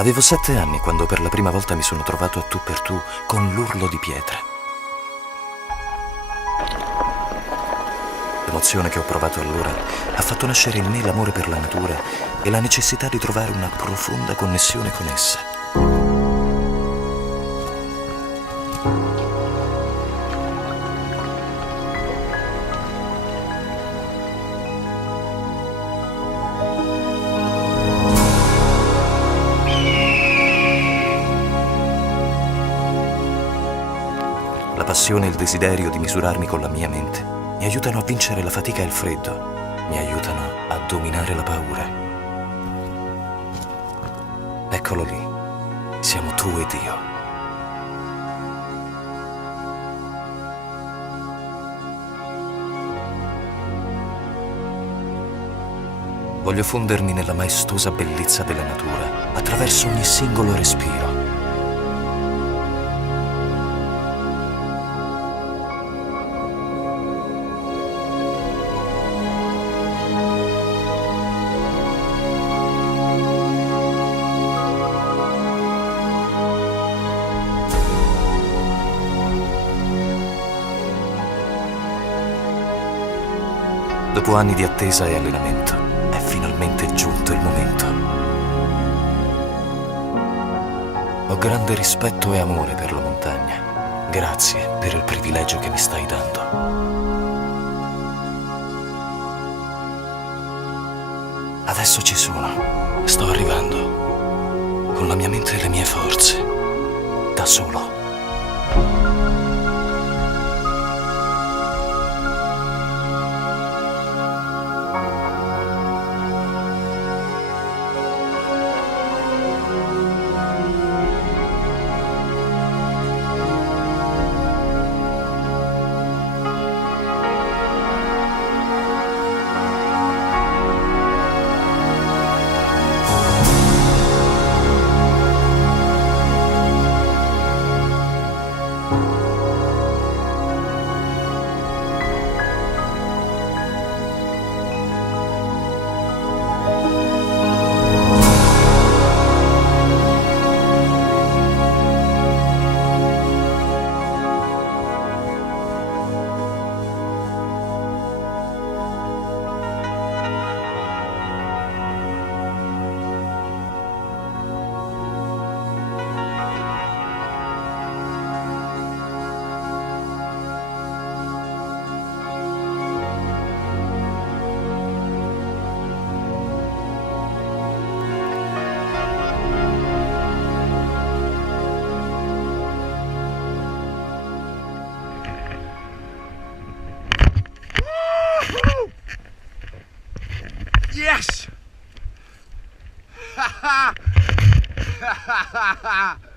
Avevo 7 anni quando per la prima volta mi sono trovato a tu per tu con l'urlo di pietre. L'emozione che ho provato allora ha fatto nascere in me l'amore per la natura e la necessità di trovare una profonda connessione con essa. La passione e il desiderio di misurarmi con la mia mente mi aiutano a vincere la fatica e il freddo, mi aiutano a dominare la paura. Eccolo lì, siamo tu ed io. Voglio fondermi nella maestosa bellezza della natura attraverso ogni singolo respiro. Dopo anni di attesa e allenamento, è finalmente giunto il momento. Ho grande rispetto e amore per la montagna. Grazie per il privilegio che mi stai dando. Adesso ci sono. Sto arrivando. Con la mia mente e le mie forze. Da solo. Yes! Ha ha! Ha ha ha ha!